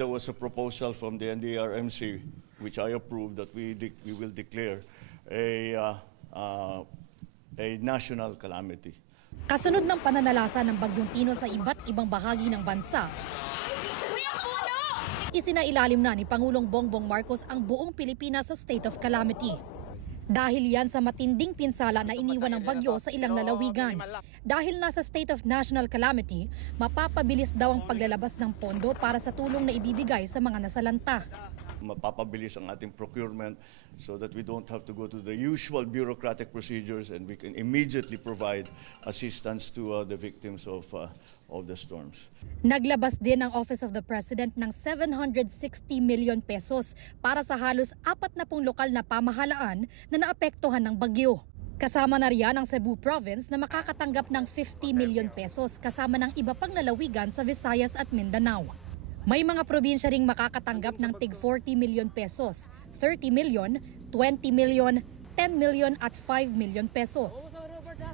There was a proposal from the NDRMC, which I approved, that we will declare a national calamity. Kasunod ng pananalasa ng Bagyong Tino sa iba't ibang bahagi ng bansa, isinailalim na ni Pangulong Bongbong Marcos ang buong Pilipinas sa state of calamity. Dahil yan sa matinding pinsala na iniwan ng bagyo sa ilang lalawigan. Dahil nasa state of national calamity, mapapabilis daw ang paglalabas ng pondo para sa tulong na ibibigay sa mga nasalanta. Mapapabilis ang ating procurement so that we don't have to go to the usual bureaucratic procedures and we can immediately provide assistance to the victims of the storms. Naglabas din ang Office of the President ng 760 million pesos para sa halos 40 lokal na pamahalaan na naapektuhan ng bagyo. Kasama na riyan ang Cebu Province na makakatanggap ng 50 million pesos kasama ng iba pang lalawigan sa Visayas at Mindanao. May mga probinsya ring makakatanggap ng tig 40 million pesos, 30 million, 20 million, 10 million at 5 million pesos.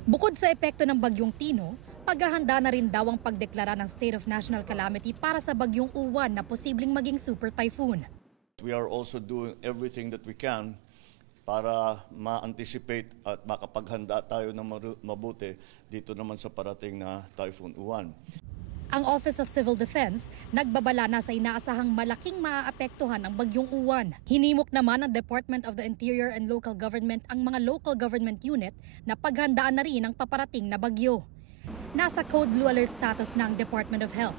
Bukod sa epekto ng Bagyong Tino, paghahanda na rin daw ang pagdeklara ng state of national calamity para sa Bagyong Uwan na posibleng maging super typhoon. We are also doing everything that we can para ma-anticipate at makapaghanda tayo ng mabuti dito naman sa parating na Typhoon Uwan. Ang Office of Civil Defense nagbabala na sa inaasahang malaking maaapektuhan ng Bagyong Uwan. Hinimok naman ng Department of the Interior and Local Government ang mga local government unit na paghandaan na rin ang paparating na bagyo. Nasa Code Blue Alert status ng Department of Health.